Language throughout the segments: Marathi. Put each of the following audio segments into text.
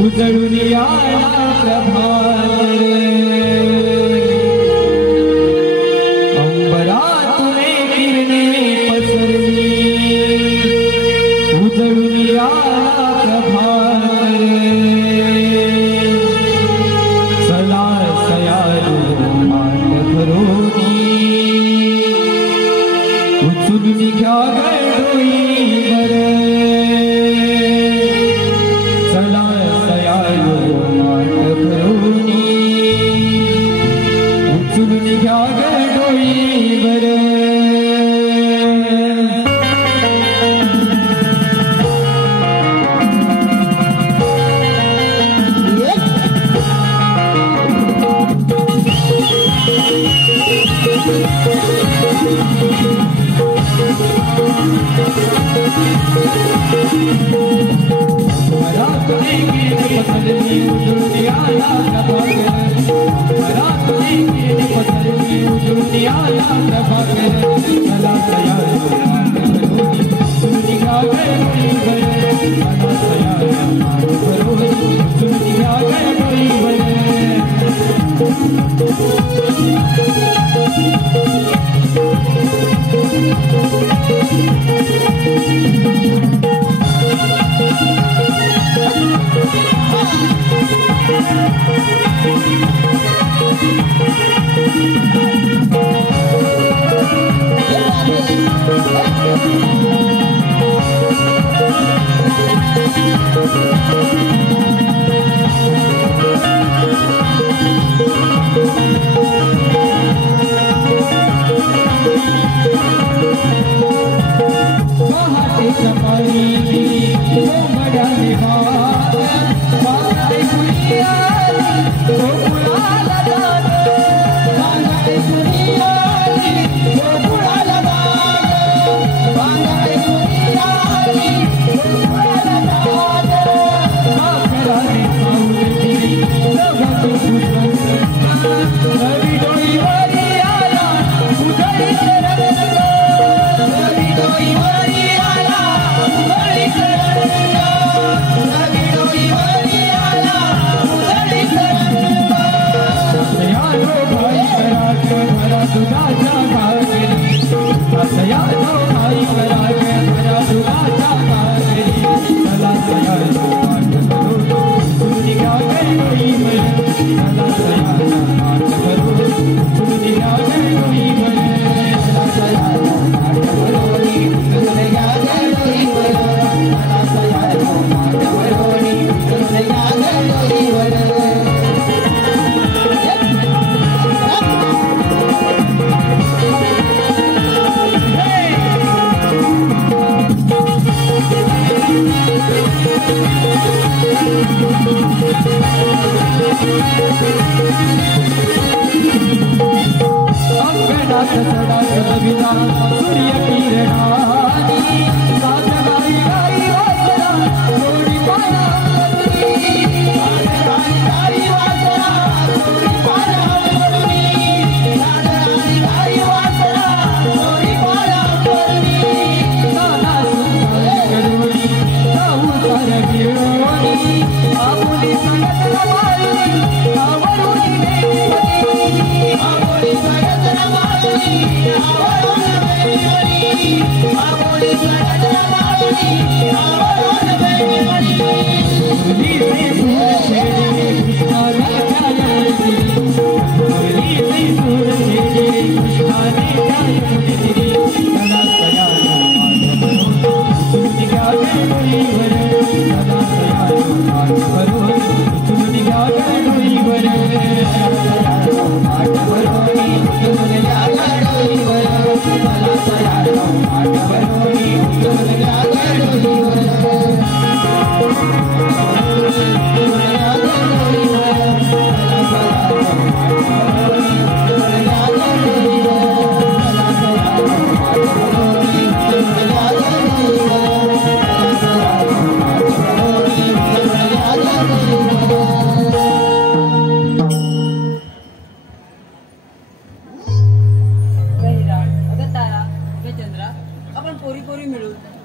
उजळून आला प्रभात अंबरातुने किरणे पसरली उजळून आला प्रभात चला सयारू मान भरोनी उचलून घ्या गडोईवर चला सयारू मान भरोनी उचलून घ्या गडोईवर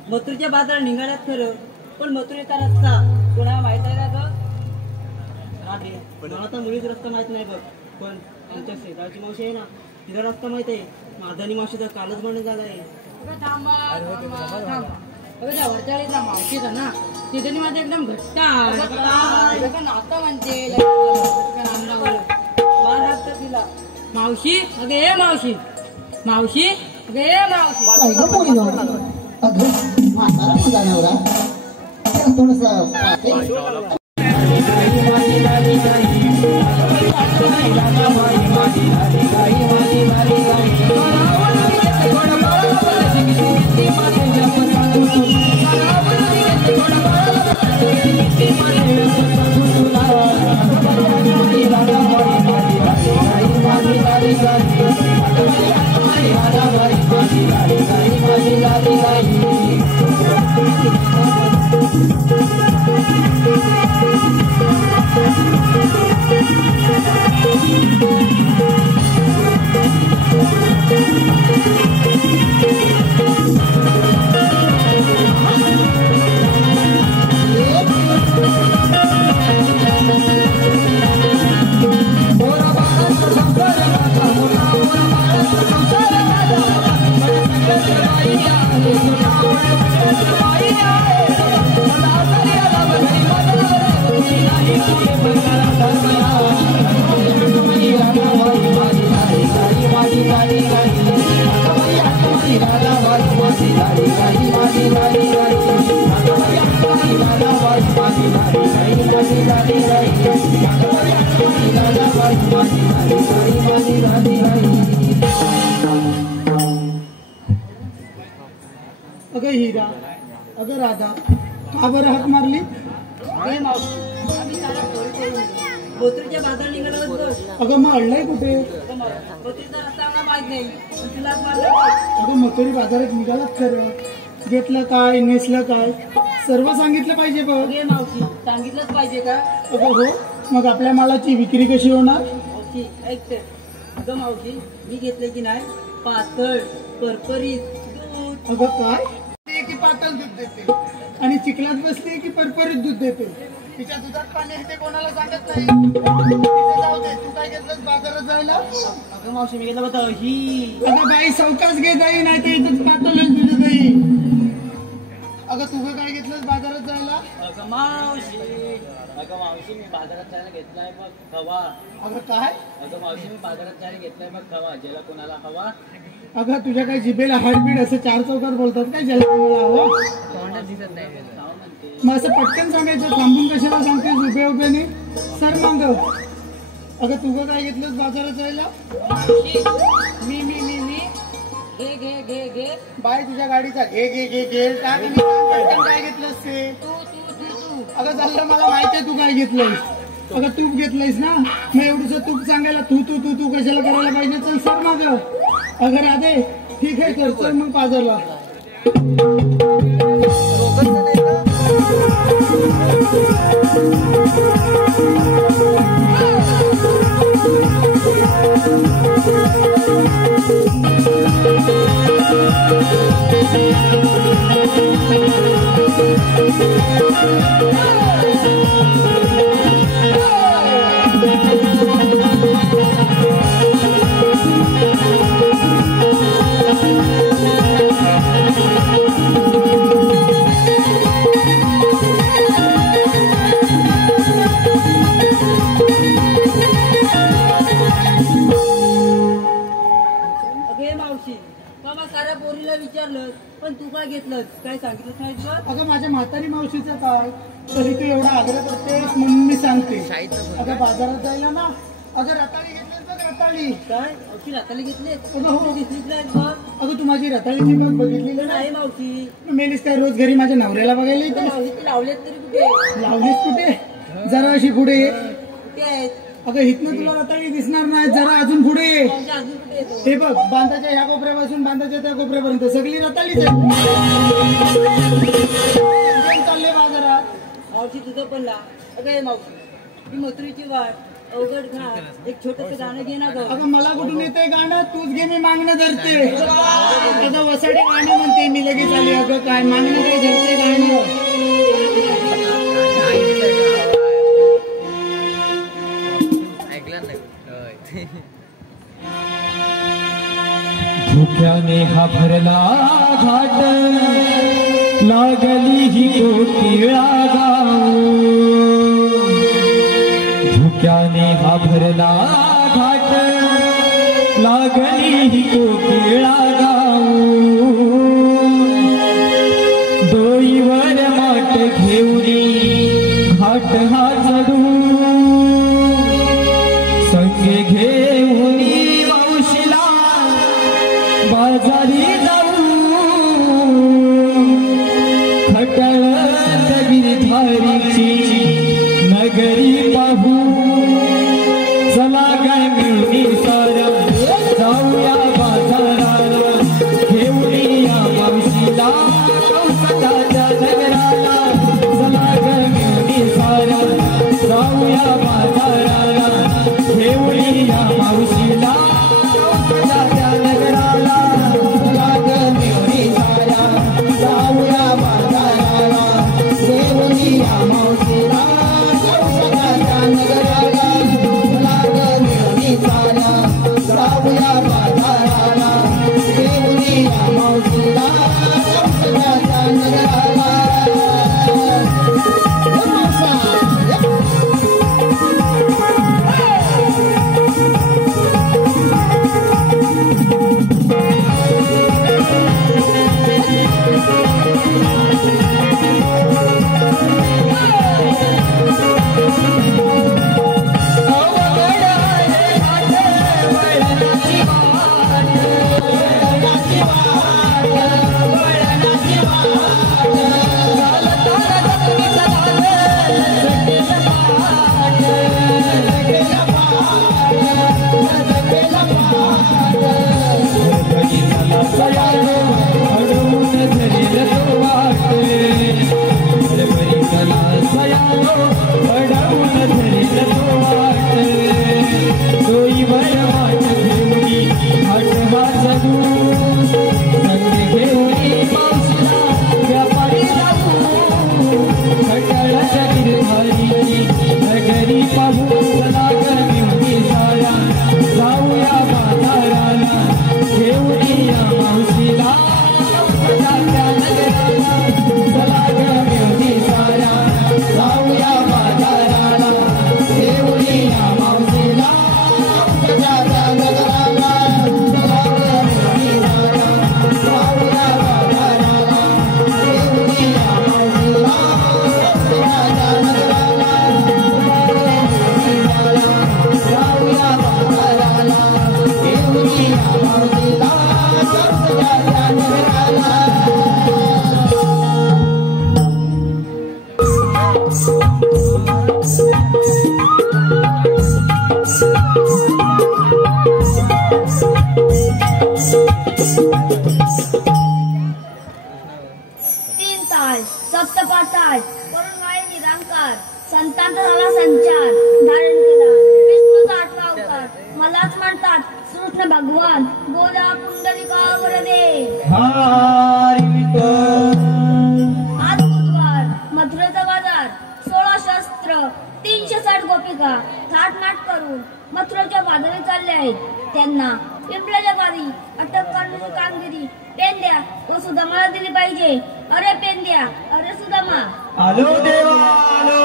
मथुरच्या बाजारात निघाल्यात खरं, पण मथुरेचा रस्ता कोणाला माहित आहे का ग? राधे, मला तर मुळीच रस्ता माहित नाही बघ, पण आमच्या शेजारची मावशी आहे ना, तिला रस्ता माहित आहे. माझा आणि मावशीचा कालच म्हणून झाला आहे. वरच्या मावशीचा ना तिथे माझं एकदम घट्ट नातं म्हणते तिला मावशी अगे ए मावशी मावशी अगे ए मावशी अगं हिरा, अगं राधा, का बरं हाक मारली? मथुरेच्या बाजार निघाला होतो. अगं मग अडलाय कुठे? मथुरेचा रस्ता मला माहित नाही, तुलाच मारला. अगं मथुरी बाजारात निघालाच खरं, घेतलं काय नेसलं काय सर्व सांगितलं पाहिजे बघ. अगे मावशी, सांगितलंच पाहिजे का? अगं हो, मग आपल्या मालाची विक्री कशी होणार? मावशी ऐकते. अगं मावशी, मी घेतले की नाही पातळ परपरीत दूध. अगं काय ते की पातळ दूध देते आणि चिखलात बसते की परपरीत दूध देते. तिच्या दुधात पाणी येते कोणाला सांगत नाही. तिथे जाऊ दे, तू काय घेतलंस बाजारात जायला? अगं मावशी, मी घेतलं होतं ही. अगं बाई सावकाश घे दही, नाही तर इथंच पातळ तुझं दही. अगं तुझं काय घेतलंस बाजारात जायला? अगं मावशी मी बाजारात जायला घेतलाय बघ खवा. अगं काय? अगं मावशी, मी बाजारात जायला घेतलाय बघ खवा, ज्याला कोणाला हवा. अगं तुझ्या काय जिभेला हाडबीड असं चार चौकात बोलतात काय ज्याला कोणाला हवं? तोंडात दिसत नाही म्हणते. मग असं पटकन सांगायचं, थांबून कशाला सांगतेस उभे उभ्याने? सर मांग. अगं तुझं काय घेतलंस बाजारात जायला? मी मी मी मी घे घे घे घे बाय तुझ्या गाडीचा घे घे घे घे टाक आणि सांग पटकन काय घेतलंस ते. तू तू तू तू अगं झालं, मला माहितीये तू काय घेतलंयस. अगं तूप घेतलंयस ना, मग एवढंच तूप सांगायला तू तू तू तू कशाला करायला पाहिजे? चल सर माग. अगं राधे, ठीक आहे तर चल मग बाजारला. साऱ्या पोरीला विचारलं, पण तू काय घेतलं? काय सांगितलं नाही तुला? अगं माझ्या म्हातारी मावशीचं काय, तरी तू एवढा आग्रह करते म्हणून मी सांगते. अगं बाजारात जायला ना, अगं रताळी घेतलीस बघ, रताळी. काय मावशी, रताळी घेतली? अगं हो, घेतलीच नाही बघ. अगं तू माझी रताळीची बघ बघितली नाही मावशी. मेलीस काय रोज घरी माझ्या नवऱ्याला बघायला येते? मावशी लावलेत तरी कुठे? लावलीस कुठे? जरा अशी पुढे ये. कुठे आहेत? अगं इथनं तुला रताळी दिसणार नाही, जरा अजून पुढे ये. अजून कुठे येतो? हे बघ, बांधाच्या ह्या कोपऱ्यापासून बांधाच्या त्या कोपऱ्यापर्यंत सगळी रताळीच आहे. चालले बाजारात. मावशी तुझं पण ला. अगं मावशी, ही मथुरेची वाट अवघड घाट, एक छोटस गाणं घे ना गं. अगं मला कुठून येतंय गाणं? तूच घे, मी मागणं धरते. अगं वसाडी गाणं म्हणते मी लगेच आली. अगं काय मागणं काय धरते गाणं? भुक्याने हा भरला घाट लागली ही कोकिळा गाऊ भुक्याने हा भरला घाट लागली ही कोकिळा गाऊ डोईवर माट घेऊनी घाट हा चढू संगे घेऊनी मावशीला बाजारी जाऊ खटळत गिरधारीची नगरी पाहू चला काय मिळून सारा जाऊया बाजाराला घेऊन या मावशीला कौसकाच्या नगराला चला काय मिळून सारा जाऊया बाजाराला घेऊन या मावशीला कौसकाच्या नगराला चला काय मिळून सारा जाऊया बाजाराला घेऊन या मावशीला कौसकाच्या नगराला चला काय मिळून सारा जाऊया बाजाराला घेऊन या मावशीला कौसकाच्या नगराला सप्तपाताळ करून वाळे निरांकार संतांचा झाला संचार धारण केला विष्णूचा आठवा अवतार मलाच म्हणतात कृष्ण भगवान बोला पुंडलिका वरदे आज बुधवार मथुरेचा बाजार 16 शस्त्र 360 गोपिका थाटमाट करून मथुरेच्या बाजारी चालले आहेत त्यांना पिंपळाच्या बारी अटक करण्याची कामगिरी पेंद्या व सुदामाला दिली पाहिजे. अरे पेंद्या अरे सुदामा आलो देवा आलो.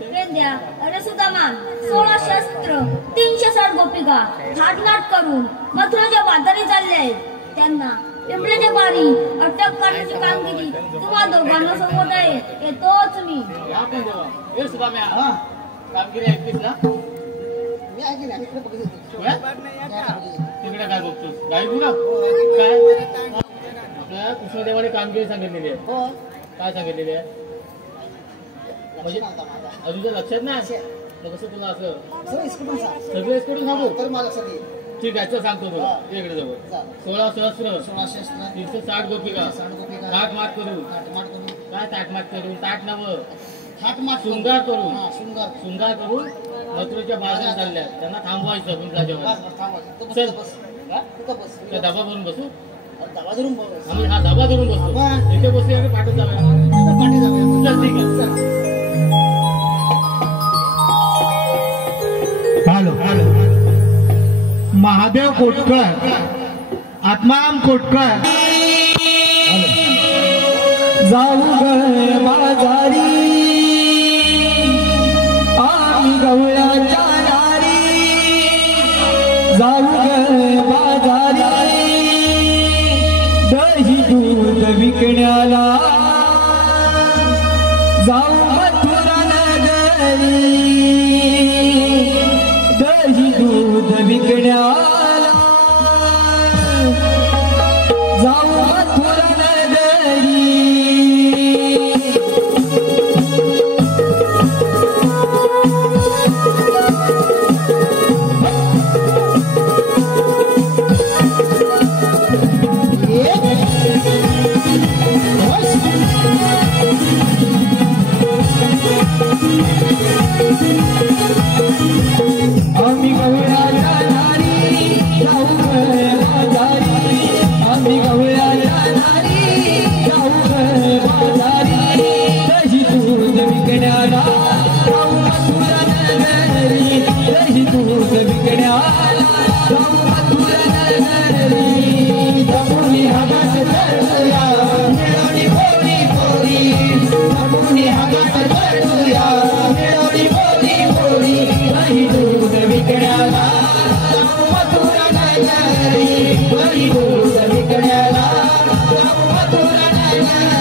पेंद्या अरे सुदामा 16 शस्त्र 360 गोपिका थाटमाट करून मथुरेच्या बाजारी चालले आहेत त्यांना पिंपळाच्या बारी अटक करण्याची कामगिरी तुम्हा दोघांना सोबत आहे येतोच मी. कामगिरी ऐकलीस ना? मी ऐकली नाही. तिकडे काय बघतोस? गाई बघा काय आपल्या कृष्णदेवाने कामगिरी सांगितलेली आहे. काय सांगितलेली आहे म्हणजे अजून लक्षात नाही मग कसं तुला असं सगळं करून सांगू तर मला ठीक आहे चल सांगतो तुला इकडे जवळ 16 शस्त्र 360 गोपिका थाटमाट करून काय थाटमाट करून ताट नवं शृंगार करून मथुरेच्या बाजारात चालल्या त्यांना थांबवायचं पिंपळाच्या चल त्या डबा भरून बसू आम्ही हा डबा धरून बसू इथे बसू आणि पाठच जाऊया चल ठीक आहे हॅलो महादेव कोटकर आत्माराम कोटकर जाऊ ग बाजारी आम्ही गवळ्याच्या दारी जाऊ ग बाजारी दही दूध विकण्याला जाऊ मथुरा नगरी दही दूध विकण्याला जाऊ मथुरा नगरी आम्ही गवळ्याच्या दारी जाऊ ग बाजारी आम्ही गवळ्याच्या दारी जाऊ ग बाजारी दही दूध विकण्याला जाऊ मथुरा नगरी दही दूध विकण्याला जाऊ मथुरा नगरी जमुनी हातात धरूया मिळवणी बोली बोली जमुनी हातात धरूया मिळवणी बोली बोली दही दूध विकण्याला जाऊ मथुरा नगरी दही दूध विकण्याला जाऊ मथुरा नगरी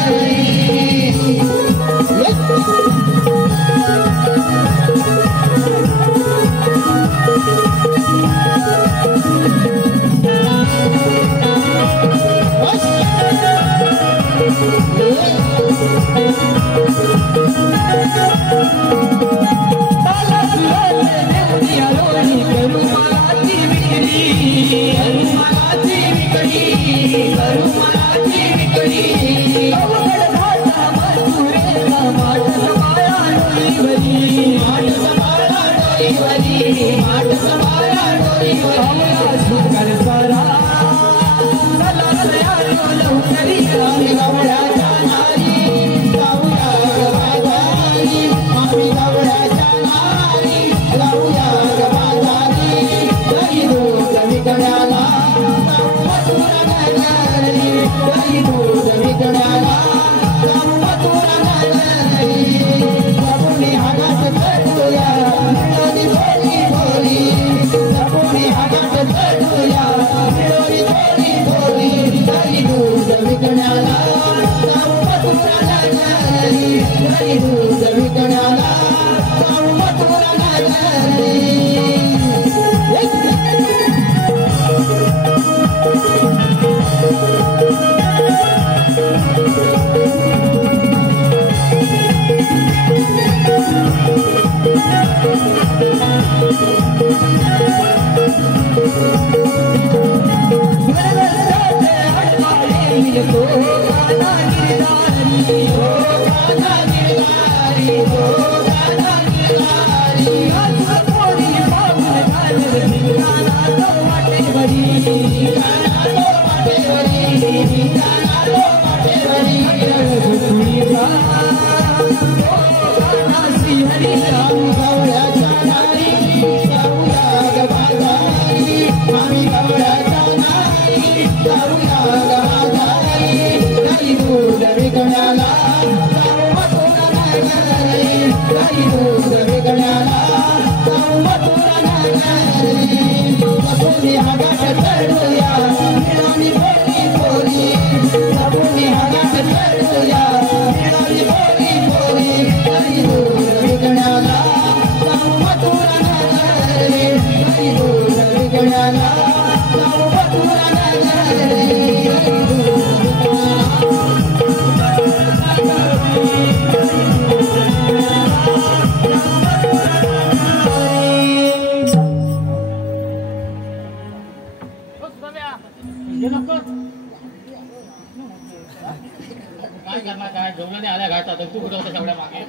काय करणार काय जेवणाने आल्या घाटात तू कुठे होता सगळ्या मागे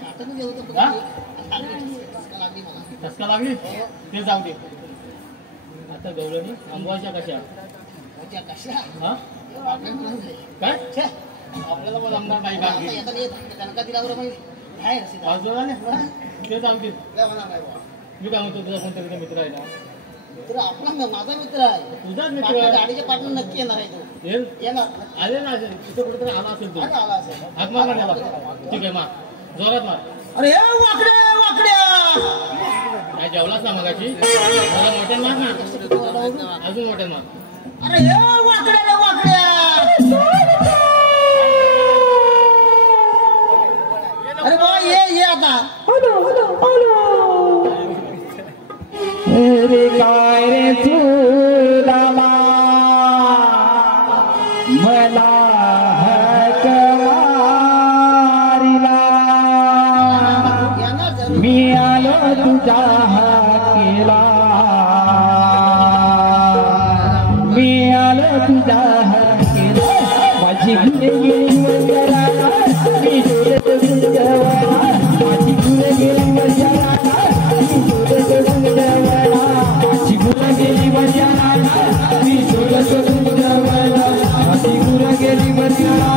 ठसका लागली ते जाऊ दे. आता गौरवणी अंबवाच्या कशा हा काय आपल्याला बोल आमदार नाही कामगिरी बाजूला ते जाऊ दे. मी काय म्हणतो तुझा कोणतरी मित्र आहे ना? माझा मित्र आहे. तुझाच मित्र आहे. गाडीच्या पाठवून नक्की येणार आहे तो. येणार आले ना असेल तिथं कुठेतरी आला असेल तू. आला असेल. हात मार ना ठीक आहे मार जोरात मार. अरे वाकड्या वाकड्या काय जेवलाच ना मगाशी मला मोठ्यान मार ना अजून मोठ्यान मार. अरे वाकड्या वाकड्या अरे बाबा ये आता रे काय रे तुला मला हक मारिला मी आलो तुझ्या हाकेला मी आलो तुझ्या हाकेला माझी गुणे गेली वजरा मी शोधत गुंजवला माझी गुणे गेली वजरा मी शोधत गुंजवला माझी गुणे गेली वजरा मी शोधत गुंजवला माझी गुणे गेली वजरा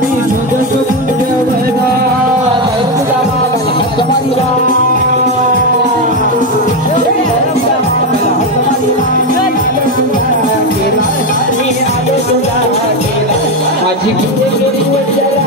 मी शोधत गुंजवला माझी गुणे गेली वजरा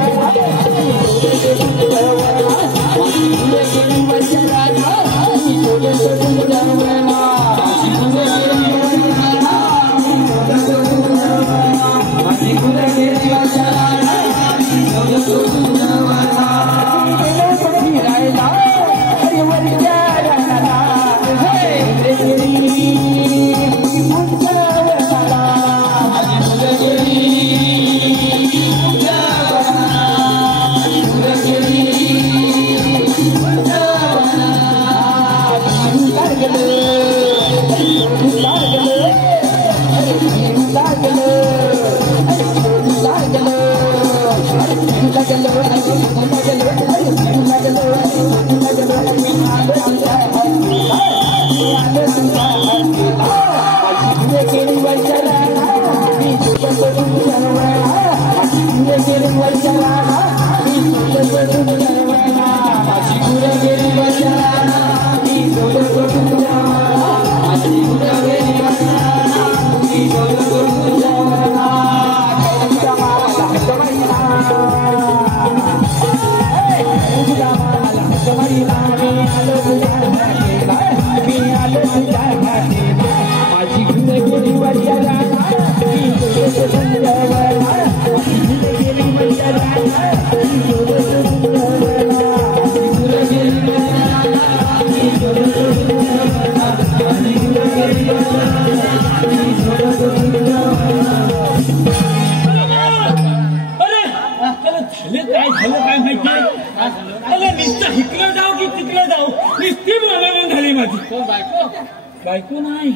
बायको नाही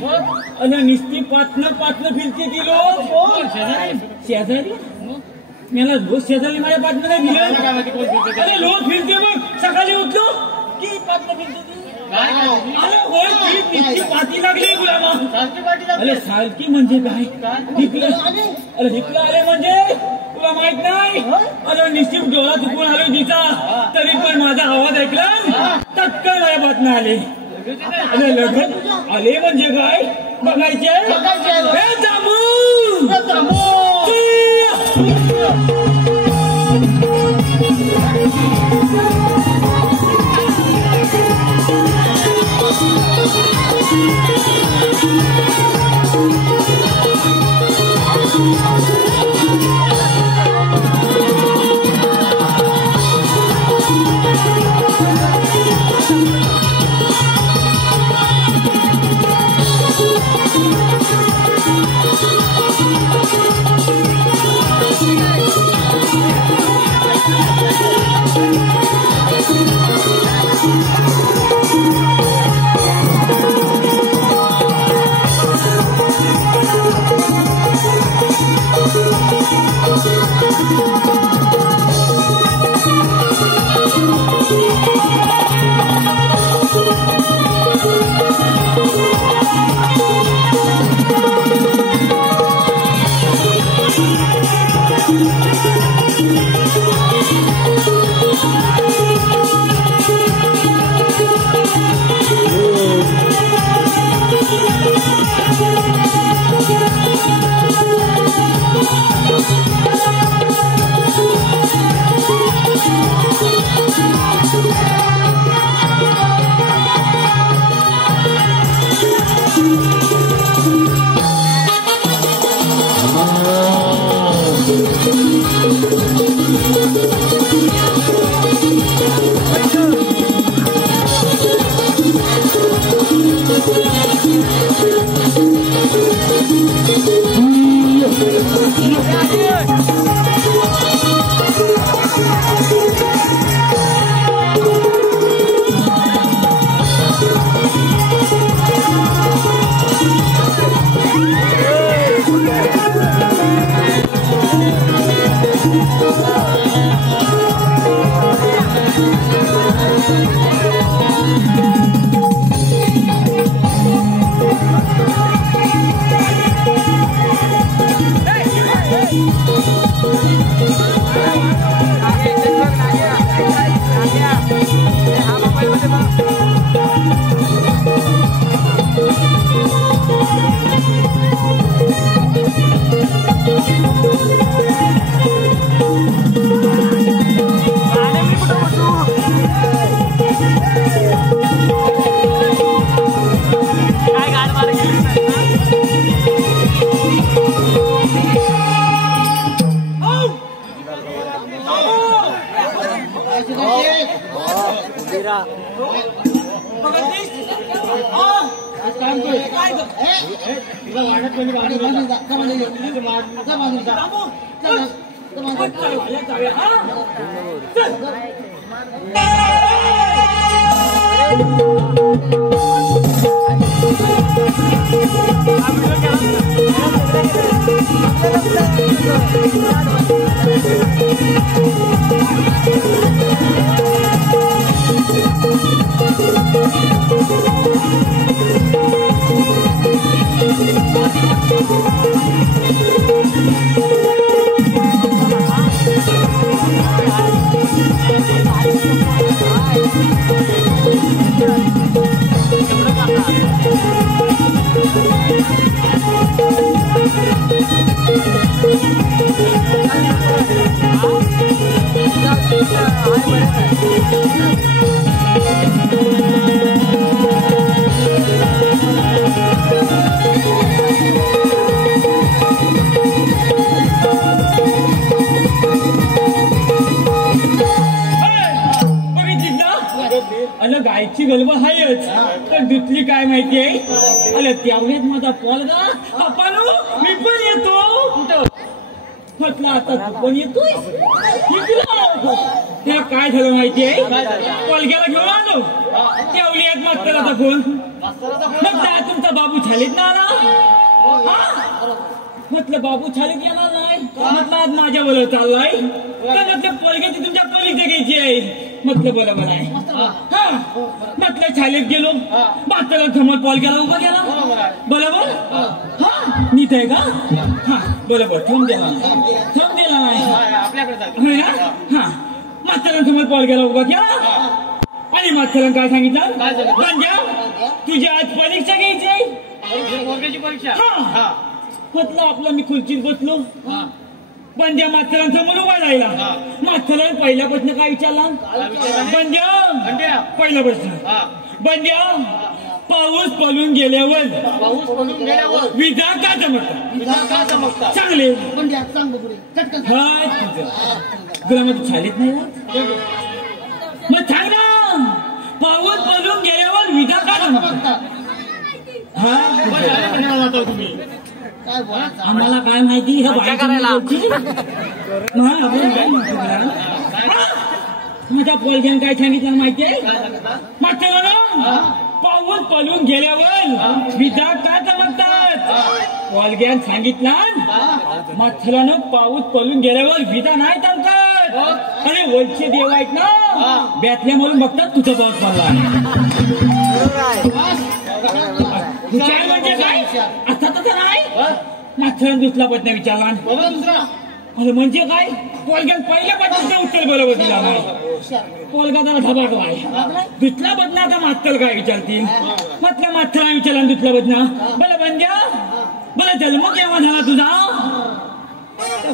अरे निस्ती पाटणं फिरते ती लोक शेजारी मला रोज शेजारी माझ्या पाटणं नाही दिलं. अरे रोज फिरते मग सकाळी उठलो की पाटणं फिरते ती. अरे होय ती पाठी लागली गुलामा. अरे सारखी म्हणजे काय अरे हिकलं आले म्हणजे तुला माहित नाही. अरे निश्चित डोळा चुकून आलो तिचा तरी पण माझा आवाज ऐकला तत्काळ माझ्या बातम्या आले. अरे लग्न आले म्हणजे काय बघायचे हे जांभू Thank you. गायची गलबा हायच तर दुसरी काय माहितीये अरे त्यावेळेस माझा पोलगा पप्पानो मी पण येतो म्हटलं आता तू पण येतोय ते काय झालं माहितीये पोलग्याला घेऊन आलो त्यावेळेस मास्तराचा फोन मग काय तुमचा बाबू छालीत ना आला म्हटलं बाबू छालीत येणार नाही म्हटलं आज माझ्या बरोबर चाललाय तर म्हटलं पोलग्याची तुमच्या पोलीस घ्यायची आहे म्हटलं बरोबर आहे हा म्हटलं शाळेत गेलो मास्तराला समोर पॉल गेला उभा गेला बरोबर हा नीट आहे का हा बरोबर ठेवून दिला नाही हा मास्तराला समोर पॉल गेला उभा गेला आणि मास्तरानं काय सांगितलं म्हणजे तुझी आज परीक्षा घ्यायची आहे परीक्षा हा म्हटलं आपलं मी खुर्चीत बसलो बंद्या मास्तरांसमोर उभा राहिला मास्तरानं पहिल्यापासून काय विचारला बंद्या पहिला प्रश्न बंद्या पाऊस पडून गेल्यावर विजा का चमकतात चांगले ग्रामात छालीत नाही मग सांग ना पाऊस पडून गेल्यावर विजा का चमकतात तुम्ही आम्हाला काय माहिती माझ्या पोलग्यानं काय सांगितलं माहितीये मात्र पाऊस पडून गेल्यावर विजा का चमकतात पोलग्यानं सांगितलं माथ्यानं पाऊस पडून गेल्यावर विजा नाही चमकत अरे वरचे देव आहेत ना बॅतल्या म्हणून बघतात तुझा पाऊस पडला काय म्हणजे काय आता तसं नाही माथ्यानं दुसरा प्रश्न विचारला अरे म्हणजे काय पोलग्यान पहिल्या पद्धतीचं उत्तर बरोबर दिला नाही पोलगा जरा धबाकलाय दुसरा बदनाचा मास्तर काय विचारतील म्हटलं माथ्याला विचारला दुसरा बदना बरं बंद्या बरं जन्म केव्हा झाला तुझा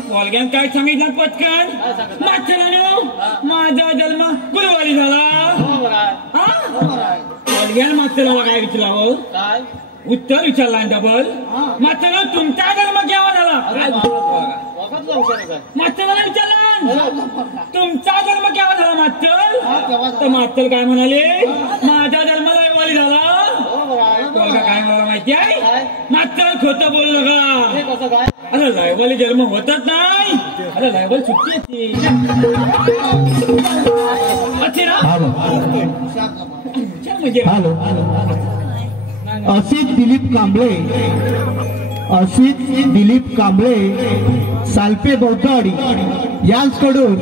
पोलग्यान काय सांगितलं पटकन माथ्याला माझा जन्म गुरुवारी झाला पोलग्यान माथ्याला काय विचारावं उत्तर विचारला डबल. मात्र तुमचा जन्म केव्हा झाला? मात्र मला विचारला तुमचा जन्म केव्हा झाला मात्र? तर मात्र काय म्हणाले? माझा जन्म रविवारी झाला. काय मला माहिती आहे? मात्र खोटं बोललं का? अरे रविवारी जन्म होतच नाही. अरे रविवारी सुट्टी येते. असित दिलीप कांबळे सालपे बौद्धावाडी यांकडून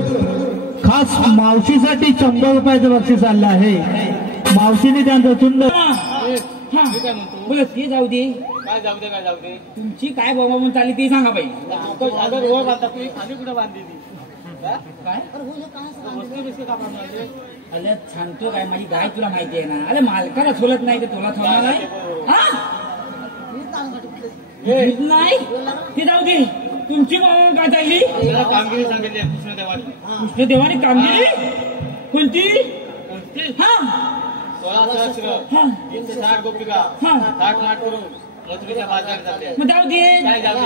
खास मावशीसाठी 100 रुपयाचं बक्षीस आणलं आहे. मावशीने त्यांचा सुंदर बोल ते जाऊ दे. काय जाऊ दे तुमची काय बाबा म्हणून चालली ते सांगा बाई. कुठं बांधली ती काय वस्तू बिस्किट का बांधली? अरे सांगतो काय, माझी गाय तुला माहिती आहे ना. अरे मालकाला सोलत नाही तर तुला थोडा नाही. नाही ते जाऊ दे. तुमची बाबा काय चालली? कामगिरी सांगितली कृष्णदेवाने कामगिरी कोणती? हा 16 सहस्र 360 गोपिका 60 नाट करून मथुरेच्या बाजारात जाते. मग जाऊ दे. काय जाऊ दे?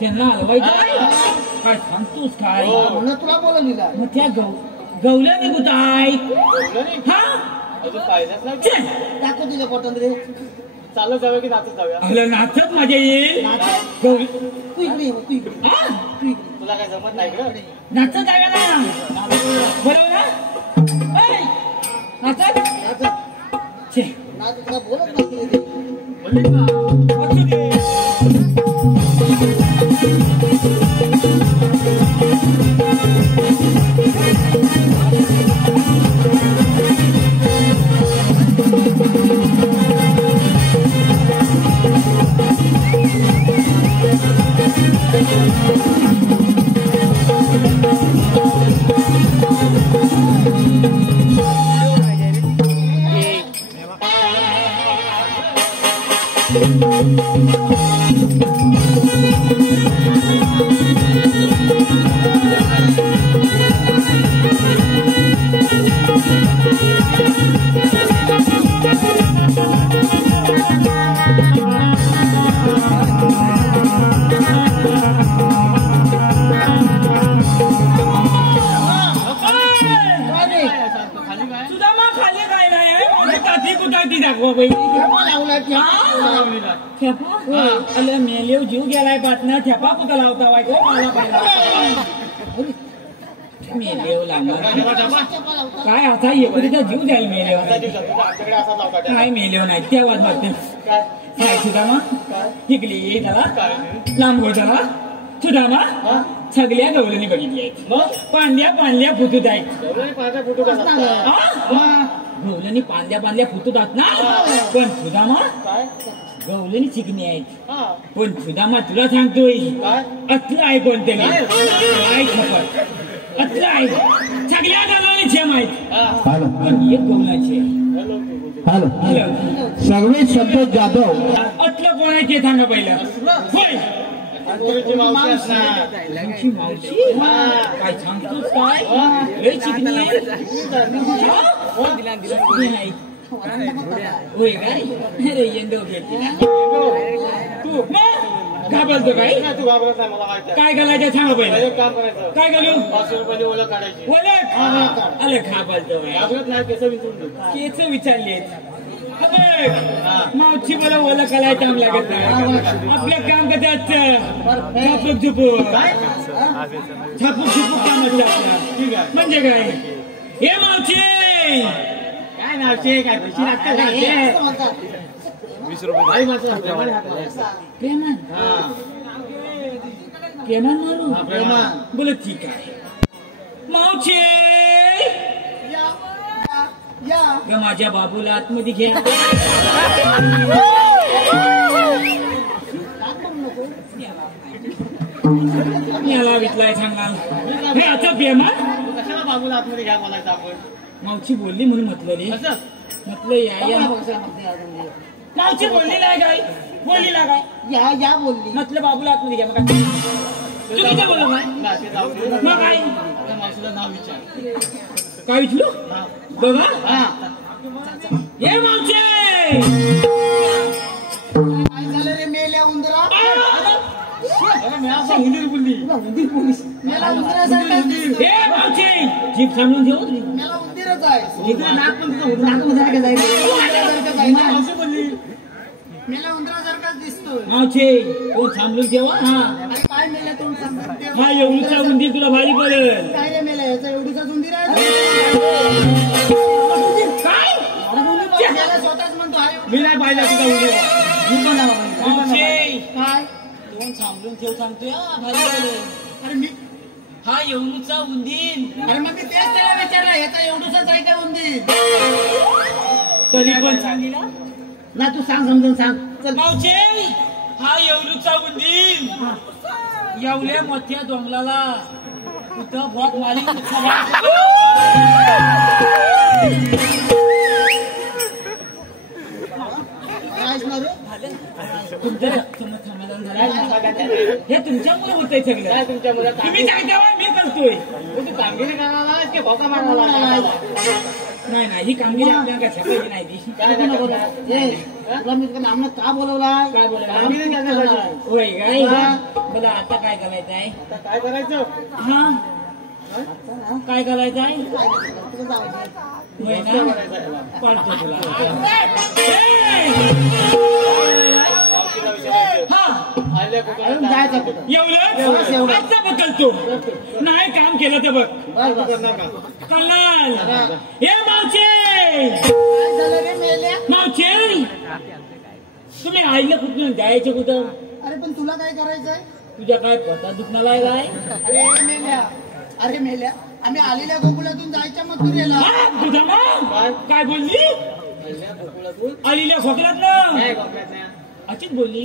त्यांना हलवायचं काय सांगतोस काय? तुला बोलवलेला मग त्या गवल्या निघूत आहे. हा अजून पाहिजेच नाही. टाकू तुझ्या पोटात रे. चालत जाऊया की नाचत जाऊया? अरे नाचत मजा येईल. तू इकडे तुला काय जमत नाही का? नाचत जागा ना बरोबर ना? नाचत बोलत नाही. अरे मेलेव जीव गेलाय पाटणं. ठेपा कुठं लावता वाईट मेलेव लागला काय आता एवढीचा जीव द्यायला मेलेव काय मेलेव नाही तेव्हाच वाटते. काय सुदामा हिकली ये त्याला लांब त्याला सुदामा सगळ्या गवळणी बघितली आहेत. पांड्या फुटूत आहेत. गवळणी पांड्या फुटूत आहेत ना. पण सुदामा गवळणी चिकणी आहेत. पण सुदामा तुला सांगतोय असलं आहे कोणते काय खबर असलं आहे. सगळ्या गवळणी छेम आहेत पण एक गवळाची हॅलो सगळे संतोष जाधव असलं कोणाचे सांगा पहिलं. होय मावशी काय सांगतोस काय? लय चिकणी आहे. होय काय? अरे येंदो घेतली तू घाबरतो काय? तू घाबरत नाही मला माहिती. काय घालायचं सांगा पहिलं. काम करायचं काय घालू? 500 रुपये ओळख काढायची. ओळख अरे घाबरतो घाबरत नाही. केस विचारून केच विचारले. मावशी मला ओळख घालायला चांगलं लागत नाही. आपलं काम कसं असतं छापूक झुपूक काम असतं आपलं. म्हणजे काय हे मावशी काय मावशी काय पैसे लागतात. 20 रुपये प्रेमान मारू बोल ठीक आहे. मावशी माझ्या बाबूला आतमध्ये घे. याला विकलाय सांगाल हे आता प्रेमान कशाला बाबूला आतमध्ये घ्या बोलायचं आपण. मावशी बोलली म्हणून म्हटलं रे. म्हटलं या मावशी बोलली नाही काय? बोलली ना काय? या बोलली म्हटलं बाबूला आतमध्ये घ्या. मग तुम्ही काय बोललो काय? मग काय मावशीला नाव विचार. काय विचारू बघा. हे मावशी मी असं उंदीर बोलली उंदीर पोलीस मला उंदरासारखाच दिसतोय. ए मावशी जीप थांबून ठेव तुम्ही. मला उंदीरच आहे. इकडे नाक पण तुझं उंदीर. नागपूरसारखं जायचं. उंदरासारखं जायचं. मावशी बोलली मला उंदरासारखाच दिसतोय. मावशी तू थांबून ठेवा. हा अरे काय मेल्या तोंड सांगतात ते? हा एवढीचा उंदीर तुला भारी पडेल. काय रे मेल्या याचा एवढीचाच उंदीर आहे. काय मला स्वतःच म्हणतो हा एवढा. मी नाही पाहिला तुझा उंदीर. मी पण नाही बघितला. मावशी काय तू थांबून ठेव सांगतोय हा, भारी पडेल. अरे मी हा एवढीचा उंदीर अरे मग मी तेच त्याला विचारलं याचा एवढूसाच आहे का उंदीर? तरी पण सांगितला. ना तू सांग समजून सांग. चल मावशी हा एवढूचा उंदीर एवढ्या मोठ्या डोंगराला कुठं भोक मारी काय असणार रे? तुमच्या समाधान झालं. हे तुमच्यामुळे होतंय काय सगळं. तुमच्या मुलात तुम्ही काय तेव्हा मी करतोय. तू कामगिरी करायला की भोका मारायला नाही नाही ही कामगिरी आपल्याला काय सगळी नाही ती. काय नाही करणार? ए, तुला मी नामनं का बोलवलाय? काय बोलायला? कामगिरी करण्यासाठी. होय काय मला आता काय करायचं आहे? आता काय करायचं? हा काय करायचं आहे? तुला जाऊ दे. होय काय ना करायचं याला? पाडतो तुला. मावशीला विचारायचं. हा आल्या कुठं अजून जायचं कुठं? एवढं आता बदलतो. नाही काम केलं तर बघ बस, बस. करणार का? कल्लाल हे मावचे काय झालं रे मेल्या? मावचे तुम्ही आईला कुठून जायचे कुठं? अरे पण तुला काय करायचंय? तुझ्या काय पता दुखण्याला आहे काय? अरे मेल्या आम्ही आलेल्या गोकुळातून जायच्या मथुरेला. हा, तुझा मग काय बोलली? आल्या गोकुळातून आलीला खोकल्यात ना काय गोकुळात नाही? अशीच बोलली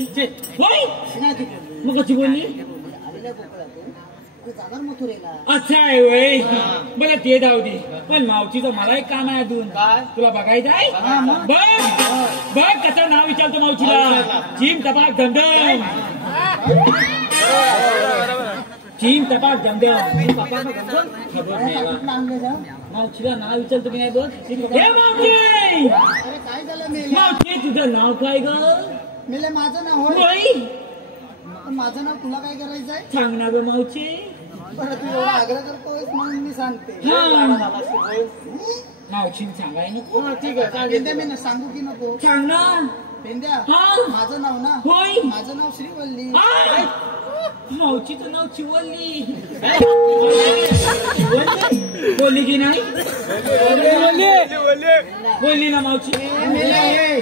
होय नाही तिथे. मग कशी बोलली? आलेल्या गोकुळातून तू जाणार मथुरेला. अच्छा आहे वय बरं ते जाऊ दे. पण मावशीचं मला एक काम आहे अजून. काय? तुला बघायचं आहे? हा, मग. बघ बघ कसं नाव विचारतो मावशीला. चिम टपाक दमदम चिम टपाक दमदम खबर नाही आला. कुठलं आणलं जा? मावशीला नाव विचारतो की नाही बघ. हे मावशी अरे काय झालं मेल्या? मावशी तुझं नाव काय ग? मेल्या माझं नाव होय. होय पण माझं नाव तुला काय करायचंय? सांग ना ग मावशी. बरं तू एवढा आग्रह करतोय म्हणून मी सांगते. हा झाला शिकवून. मावशीने सांगाय नको. हा, ठीक आहे सांग. पेंद्या मी ना सांगू की नको? सांग ना. पेंद्या हा माझं नाव ना होय माझं नाव श्रीवल्ली. आ! मावशीचं नाव चिवल्ली बोलली की नाही? बोलली ना मावशी. मेल्या हे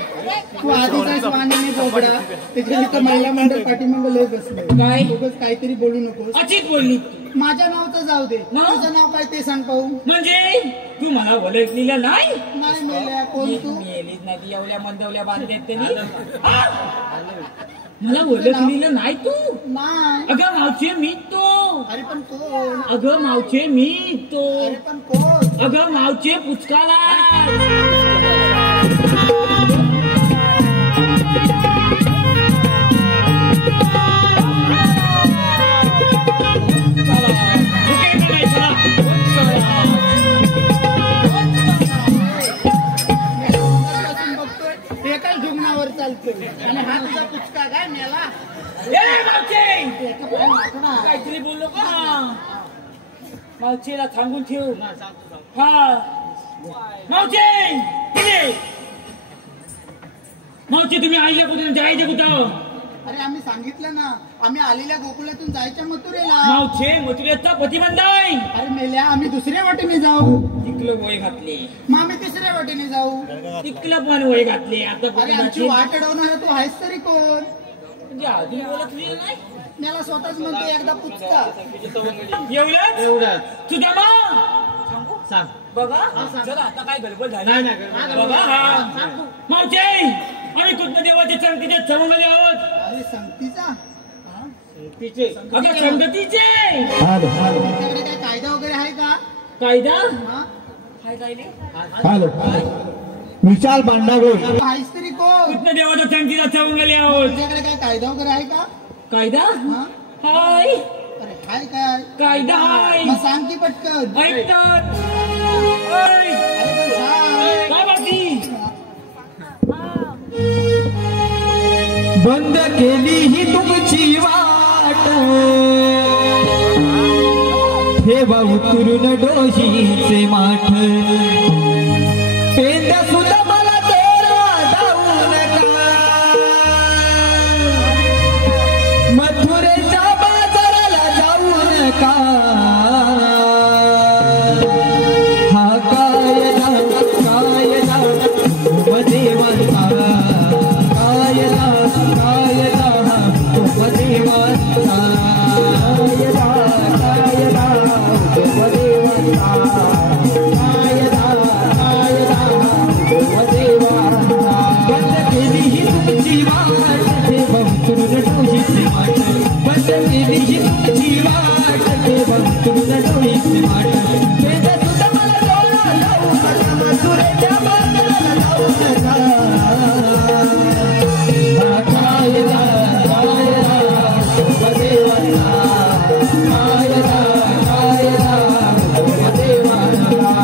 तू आधीचाच वाणी बोबडा त्याच्या तिथं महिला मंडळ पाठीमागं लोक बसले. काय? उगाच काहीतरी बोलू नकोस. अचित बोलली माझ्या नावचं जाऊ दे. मग? तुझं नाव काय ते सांग पाहू. म्हणजे तू मला ओळखलेलं नाही? नाही मेल्या कोण तू? मेलीच नाही ती एवढ्या मंदवल्या बांधल्यात त्यांनी. आ! मला ओळखलेलं नाही तू? नाही. अगं मावशे मी तो. अरे पण कोण? अगं मावशे मी तो. अरे पण कोण? अगं मावचे पुचकाला. मगापासून बघतोय एकाच ढुंगणावर चालतोय आणि हा तुझा पुचका काय मेला? ए मावचे एका पाय मागं ना. काहीतरी बोललो का? मावचेला सांगून ठेव. हा, सांग तू सांग. हा मावचे इकडे. मावचे तुम्ही आईला कुठून जायचे कुठं? अरे आम्ही सांगितलं ना आम्ही आलेल्या गोकुळातून जायच्या मथुरेला. मावचे मथुरेचा प्रतिबंध आहे. अरे मेल्या आम्ही दुसऱ्या वाटेने जाऊ. तिकलं वय घातले. मग आम्ही तिसऱ्या वाटेने जाऊ. तिकलं पण वय घातले. आता अरे आमची वाट अडवणारा तू आहेस तरी कोण? म्हणजे अजून ओळखली नाही मला स्वतःच म्हणतो एकदा पुचका. तुझी सवंगडी. एवढंच एवढंच. तुझा मग सांग. बघा चला आता काय गडबड झाली. नाही, नाही, गडबड झाली. बघा हा मावचे आम्ही कुठं देवाच्या संगतीच्या चममध्ये आहोत. अरे संगतीचा तिचे अगं संगतीचे तुमच्याकडे काय कायदा वगैरे आहे का? कायदा हा? काय कायदे? विशाल बांडागोळ तू आहेस तरी कोण? कुठं देवाच्या संगतीच्या चममध्ये आहोत. तुझ्याकडे काय कायदा वगैरे आहे का? कायदा हा? हाय अरे हाय काय? कायदा हाय मग सांग की पटकन. ऐकतात. ओय, अरे पण सांग. काय बाकी? बंद केली ही तुमची वाट ठेवा उतरून डोशीचे माठ पेंड्या सुद्धा मला तेरा जाऊ नका मथुरेच्या बाजाराला जाऊ नका हा कायदा कायदा देवांचा कायदा कायदा देवांचा कायदा कायदा देवांचा कायदा कायदा देवांचा बंद केली ही तुमची वाट देवा उतरून डोशीची वाट बंद केली ही तुमची वाट देवा उतरून डोशीची वाट पेंड्या सुद्धा मला जाऊ नका मथुरेच्या बाजाराला जाऊ नका कायदा कायदा देवांचा कायदा कायदा देवांचा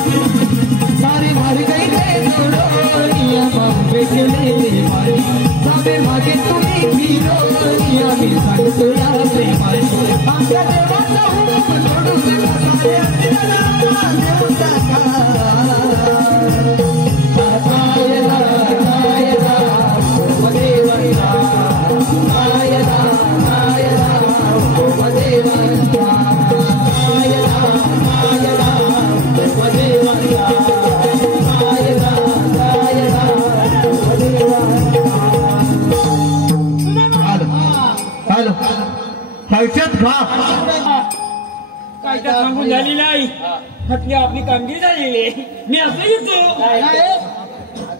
सारे मार गई रे जोड़ोनिया बाबे के ले मारी साबे मागे तुम्ही फिरोनिया मी सांगतो या प्रेमाची आमच्या देवाचा हुकूम सोडू नका सारे अंतराला देऊ नका कायदा कायदा देवांचा कायदा कायदा देवांचा कायदा कायदा देवांचा कायदा कायदा हॅलो हर्षद खा काय तर सांगून झाली नाही म्हटली आपली कामगिरी झालेली आहे. मी असं येतो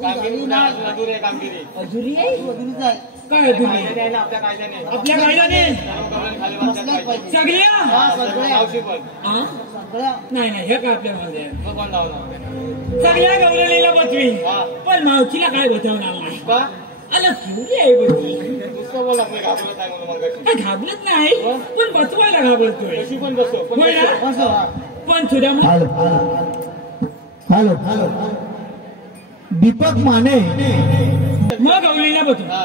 कामगिरी अधुरी आहे कामगिरी अजुरी आहे काय तुम्ही कायद्याने आहे ना आपल्या कायद्याने आपल्या कायद्याने खाली बसल्याच पाहिजे सगळ्या मावशी पण हा? नाही नाही हे काय आपल्यामध्ये आहे. तो कोण लावला सगळ्या गौरवलेला बसवी हा. पण मावशीला काय बसवणार नाही का अला शिवली आहे बसवी दुसरं बोल आपलं घाबरत आहे म्हणून मग कशी काय घाबरत नाही पण बसवायला घाबरतोय कशी पण बसो पण होय ना? बसो. पण तुझ्या hello hello hello Deepak Mane मग गौरीला बसू हा.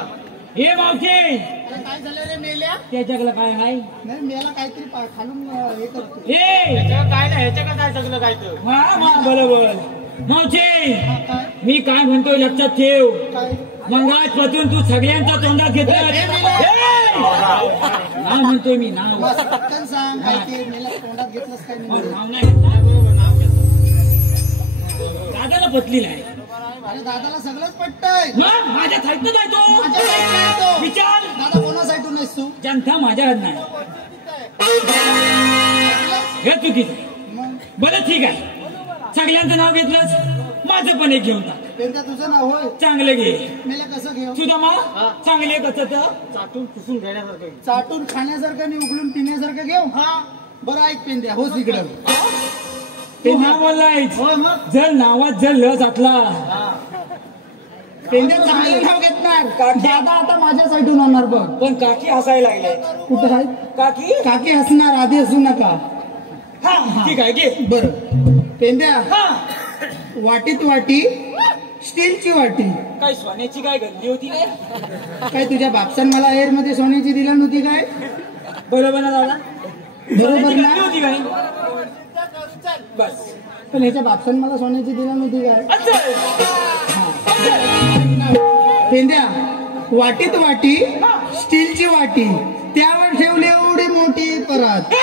हे मावशी काय झालं रे मेल्या त्याच्याकडे काय आहे नाही मेला काहीतरी खालून हे करतो हे ह्याच्याकडे काय नाही ह्याच्याकडे काय सगळं काय तर हा बरोबर मावशी काय मी काय म्हणतोय लक्षात ठेव काय मंगाजपासून तू सगळ्यांचा तोंडात घेतला नाव म्हणतोय मी नाव बस पटकन सांग काय ते मेला तोंडात घेतलंस काय नाही नाव नाही दादाला पतलेला आहे अरे दादाला सगळंच पटतंय मग माझ्या साईडनं नाही तो माझ्या side ला आहे तो. विचार दादा कोणा साईडून नाहीस तू जनता माझ्याकडे नाही हे चुकीचं आहे. मग बरं ठीक आहे सगळ्यांचं नाव घेतलंच माझं पण एक घेऊन टाक पेंद्या तुझं नाव होय चांगलं घे मेल्या कसं घेऊ तुझं मग चांगले कसं तर चाटून पुसून घेण्यासारखं चाटून खाण्यासारखं आणि उघडून पिण्यासारखं घेऊ हा बरं ऐक पेंद्या होच इकडं तू हा बोललाय हो मग जर नावात जर लस असला पेंद्या चांगलं नाव घेतणार दादा आता माझ्या साईडून होणार बघ पण काकी हसायला लागले कुठं आहे काकी काकी हसणार आधी हसू नका हा ठीक आहे घे बरं पेंद्या हा वाटीत वाटी स्टीलची वाटी काय सोन्याची काय गल्ली होती काय काय तुझ्या बापसान मला एअर मध्ये सोन्याची दिला नव्हती काय बरोबर ना दादा बरोबर सोन्याची ना गल्ली होती काय बस पण ह्याच्या बापसान मला सोन्याची दिला नव्हती काय पेंद्या वाटीत वाटी स्टीलची वाटी त्यावर ठेवली एवढी मोठी परात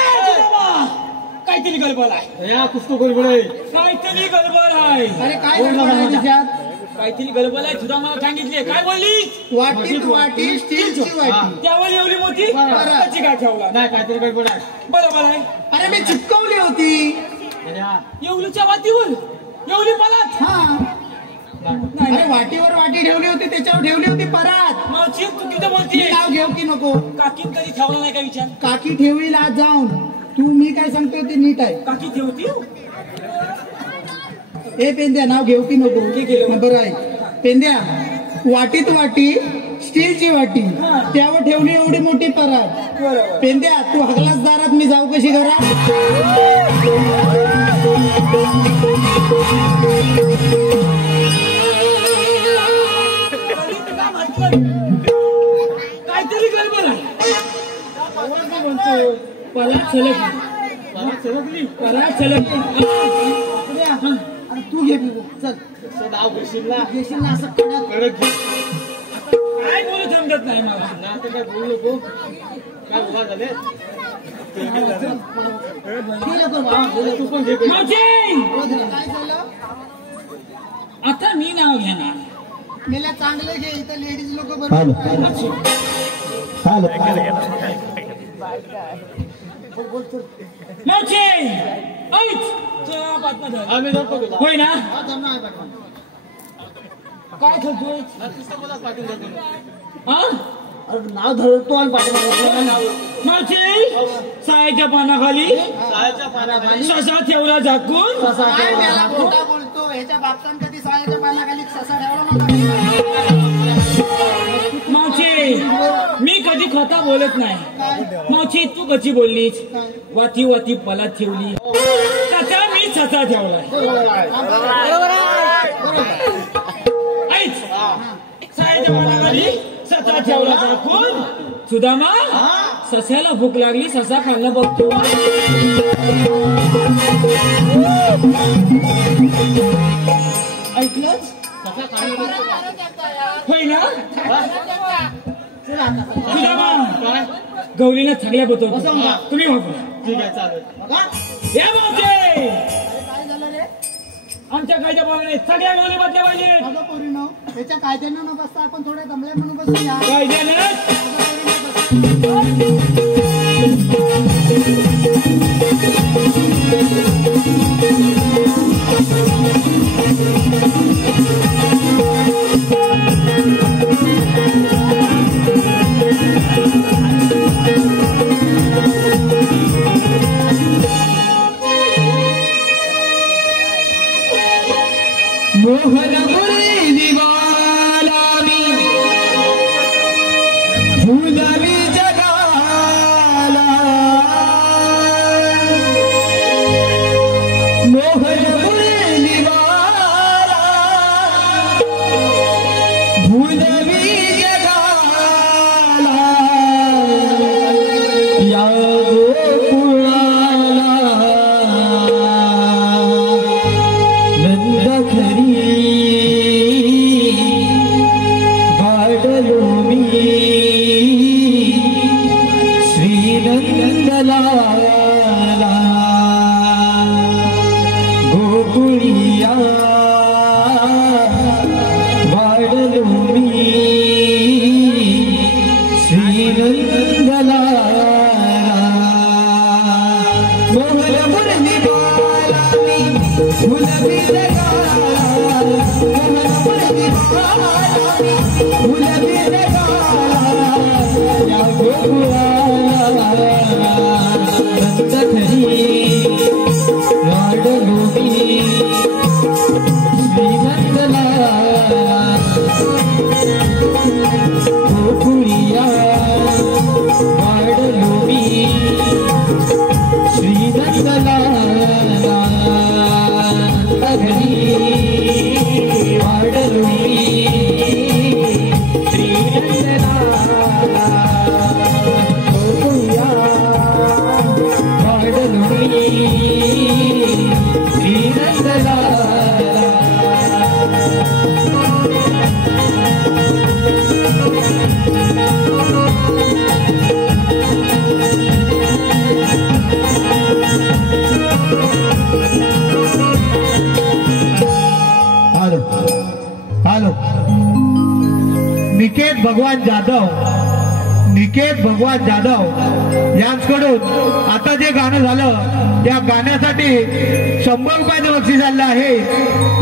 काहीतरी गडबड आहे या पुस्तक गडबड आहे काहीतरी गडबड आहे अरे काय गडबड आहे त्याच्यात काहीतरी गडबड आहे तुझा मला सांगितले काय बोलली वाटीत वाटी स्टीलची वाटी त्यावर एवढी मोठी त्याची काय ठेवला नाही काहीतरी गडबड आहे बरोबर आहे अरे मी चिपकवली होती अरे हा एवढीच्या वातीवर एवढी पलात हा अरे वाटीवर वाटी ठेवली होती त्याच्यावर ठेवली होती परात मावशी तू किती मी बोलतीये नाव घेऊ की नको काकी कधी ठेवला नाही का विचार काकी ठेवील आज जाऊन तू मी काय सांगतोय ते नीट आहे काकी ठेवती ए पेंद्या नाव घेऊ की नको ठीक आहे. बरं आहे पेंद्या वाटीत वाटी स्टीलची वाटी त्यावर ठेवली एवढी मोठी परात. पेंद्या तू हगलाच दारात, मी जाऊ कशी घरात? काहीतरी गडबड आहे. परात छलकली. अरे तू घे चल. नाव घेशील ना असं कडक कडक घे. काय बोलू समजत नाही मला. ना तर काय बोलू नको. काय उभा झाले तू पण घे. काय झालं? आता मी नाव घेणार. मला चांगलं घे, इथं लेडीज लोक बरोबर. आम्ही जातो तुला. होय ना? काय करतोय? पुस्तकाला पाठवून जातो. हा? नाव धरतो आणि पाठीमागे सायच्या पानाखाली शाळेच्या पानाखाली ससा ठेवला झाकून. काय मला खोटा बोलतो? ह्याच्या बाप्पान कधी सायाच्या पानाखाली ससा ठेवला नव्हता. मावशी मी कधी खोटा बोलत नाही. मावशी तू कशी बोललीस? वाती वाती पलात ठेवली त्याचा मी ससा ठेवलाय. ऐक, सायच्या पानाखाली ससा ठेवला झाकून. सुदामा सस्याला भूक लागली, ससा खायला बघतो. ऐकलंच? होय ना? सुदामा गौरीला थकल्या बघतो. तुम्ही ठीक आहे चालेल. या मावशी, काय झालं रे? आमच्या कायच्या पाहुणे सगळ्या गौरी बदल्या पाहिजे. अगं पोरीनो, त्याच्या कायद्यानं न बसता आपण थोडे दमले म्हणून बसूया. कायद्यानं मोहन मुरली दिवाला मी भूलवी जगाला. मोहन मुरली दिवाला भूलवी जगाला. या गोकुळाला नंद खरी वाढलो मी श्रीनंदलाला. गोकुळिया वाढलो मी श्रीनंदलाला. मोहन मुरली बाला मी फुलवी जगाला. मोहन मुरली बाला मी फुलवी जगाला. या गोकुळाला नंद खरी वाढलो मी श्रीनंदलाला. गोकुळिया वाढलो मी श्रीनंदलाला. घरी वाढलो मी श्रीनंदलाला. गोकुळिया वाढलो मी श्रीनंदलाला. हॅलो, निकेत भगवान जाधव यांच्याकडून आता जे गाणं झालं त्या गाण्यासाठी 100 रुपयाचं बक्षीस आलं आहे.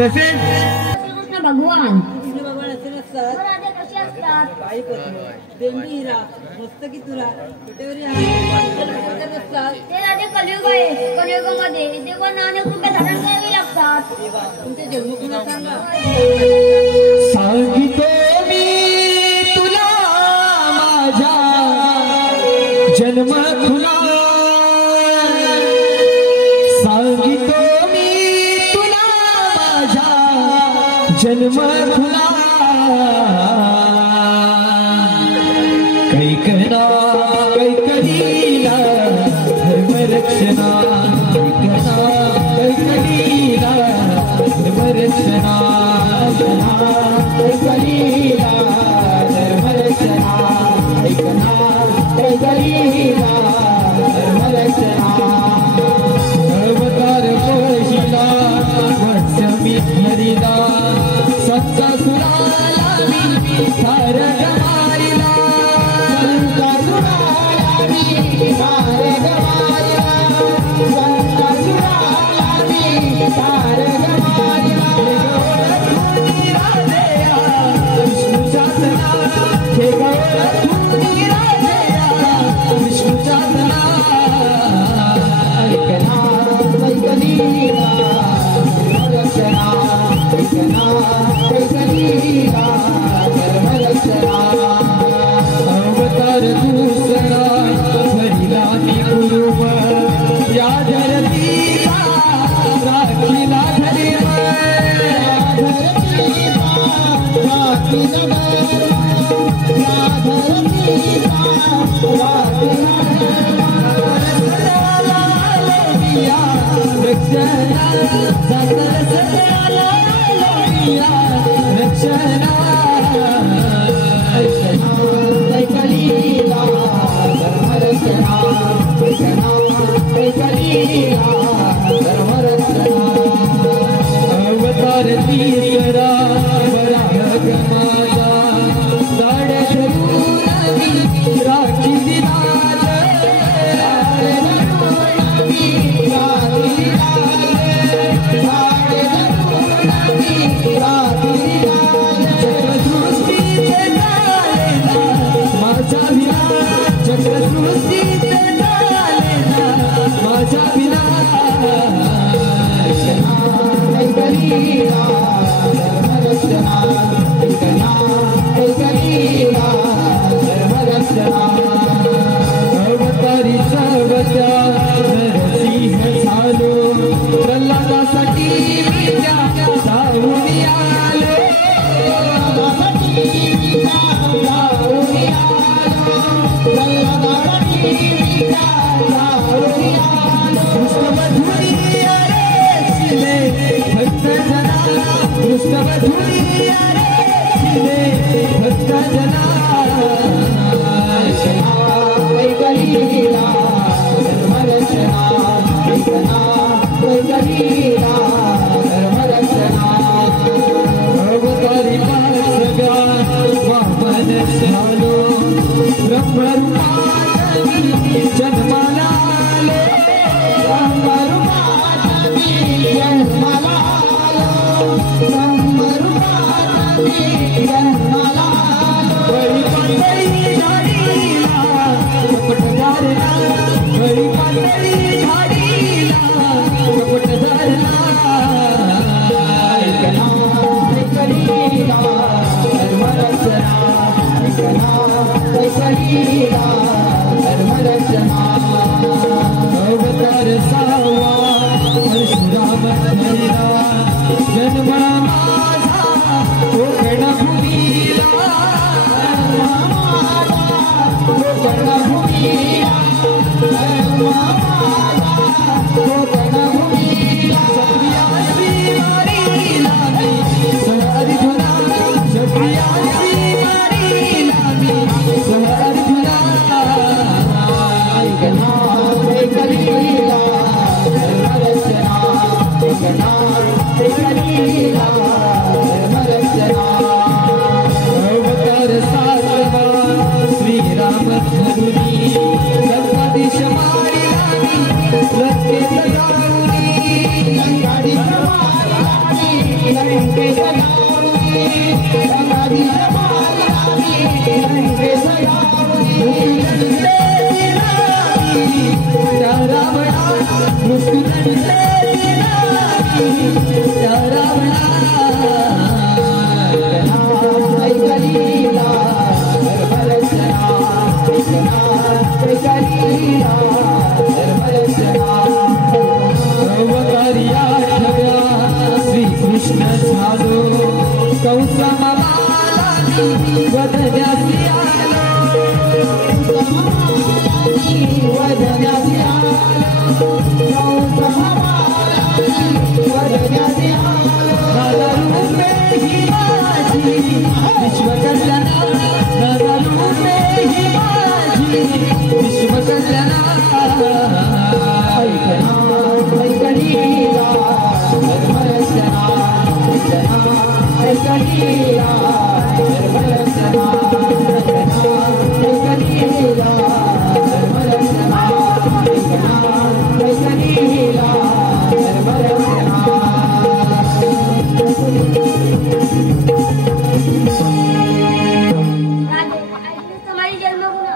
तसेच कृष्ण भगवान राधे कशी असतात? ते राधे कलियुग आहे. कलियुगामध्ये देवांना अनेक रूपे धारण करावी लागतात. तुमचे जन्म कुणा सांगा. सांगितो मी तुला मथुरा कैकना कैकलीला धर्म रक्षणा कैकना कैकलीला धर्म रक्षणा कैकलीला धर्म रक्षणा कैकना कैकलीला धर्म रक्षणा अवतार कोशिला वत्समी हरिदा सत्ता सुराला सारग मारिला सत्ता सुराला सारग मारिला सत्ता सुराला सारग मारिला विष्णु चातना हे विष्णु चातना ऐकना ऐकलीला रक्षणा ऐकना ऐकलीला धर्मरक्षणा अवतार दूसरा भरिला गुरुव या धरतीला राखीला धर्म राखीला रक्षणा कैकलीला धर्मरक्षणा कैकना कैकलीला धर्मरक्षणा अवतार तीसरा वराह माझा साड धरून राखी दिनाज अवतारी सावत्या नरसिंह झालो प्रल्हादासाठी विद्या सावून आलो भक्त जना कैकलीला धर्मरक्षणा कैकना कैकलीला धर्मरक्षणा अवतारी सगळा वामन झालो ब्रह्मरूपाची जन्माला आलो ब्रह्मरूपाची जन्माला आलो ब्रह्मरूपाची जन्माला बळी पातळी झाडीला कपटधारणा बळी पातळी झाडीला कपटधारणा ऐकना ऐकलीला धर्मरक्षणा ऐकना ऐकलीला धर्मरक्षणा अवतार सावा परशुराम धरिला जन्म माझा कोकण भूमीला कोकण भूमीला कोकण भूमीला सत्यासी मारीला मी अर्जुना सत्यासी मारीला मी अर्जुना ऐकना ऐकलीला धर्मरक्षणा ऐकना ऐकलीला धर्मरक्षणा अवतार सातवा श्रीराम धरुनी लंकाधीश मारिला लंकेत जाऊनी लंकाधीश मारिला लंकेत जाऊनी लंकाधीश मारिला लंकेत जाऊनी रावणा मृत्यू रावणा ऐकलीला धर्मरक्षणा ऐकना ऐकलीला धर्मरक्षणा अवतारी आठव्या श्रीकृष्ण झालो कौसममालानी वदन्यासी आलो वदन्यासी आलो कौसममालानी वदन्यासी आलो दादा रूपे ही माझी विश्वकल्याणा दादा रूपे ही माझी विश्वकल्याणा ऐकना ऐकणीला निर्मलसना ऐकना ऐकणीला निर्मलसना ऐकना ऐकणीला निर्मलसना ऐकना ऐकणीला निर्मलसना तुम्हारी जन्मगुणा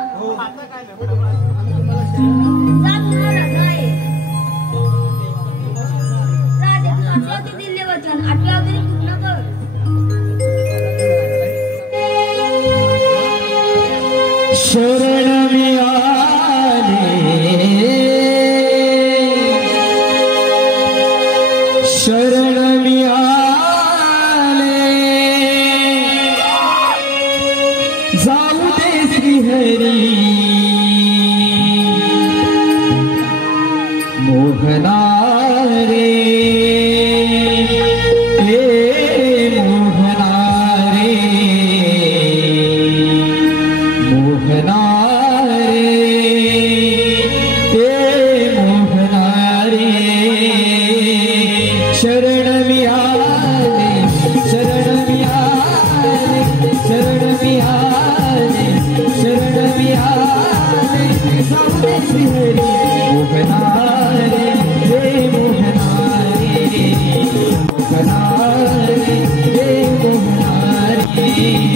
दिले वचन आठव्या तरी पूर्ण कर शरण मी आले शरण मी आले जाऊ दे श्रीहरी मोहना रे शरण मी आले शरण मी आले शरण मी आले शरण मी आले सावले श्रीहरी मोहना रे हे मोहना रे मोहना रे हे मोहना रे